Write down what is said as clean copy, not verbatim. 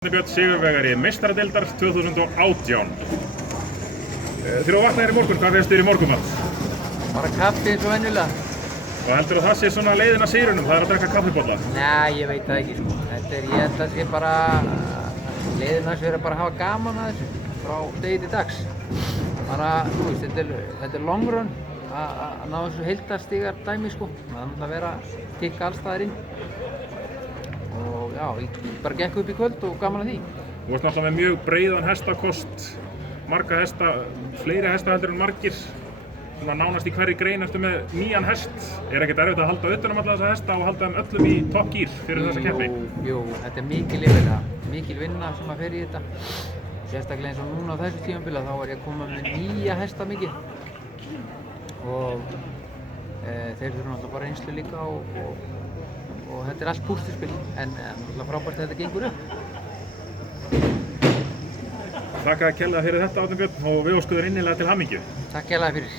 Björn sigurvegari Meistaradeildar 2018. Þegar þú vaknaðir í morgun, hvað finnst þér í morgunmat? Bara kaffi eins og venjulega. Og heldur það sé svona leiðin að sigrunum, það er að drekka kaffibolla? Nei, ég veit það ekki sko. Ég held að það sé bara leiðin að vera bara að hafa gaman að þessu frá degi til dags. Bara, þú veist, þetta er long run að ná þessu heildarstígar dæmi sko. Það er að vera tikka alls staðar inn. Og já, ég bara gekk upp í kvöld og gaman að því. Þú ert náttúrulega með mjög breiðan hestakost, marga hesta, fleiri hesta heldur en margir. Svona nánast í hverri grein ertu með nýjan hest. Er ekkert erfitt að halda utan um alla þessa hesta og halda þeim öllum í topp gír fyrir þessa keppni? Jú, þetta er mikil vinna sem að fer í þetta. Sérstaklega eins og núna á þessu tímabili þá er ég að koma með nýja hesta mikið. Og þeir þurfa náttúrulega bara reynslu líka og þetta er allt púsluspil, en náttúrulega frábært að þetta gengur upp. Þakka kærlega fyrir þetta, Árni Björn, og við óskum þér innilega til hamingju. Takk kærlega fyrir.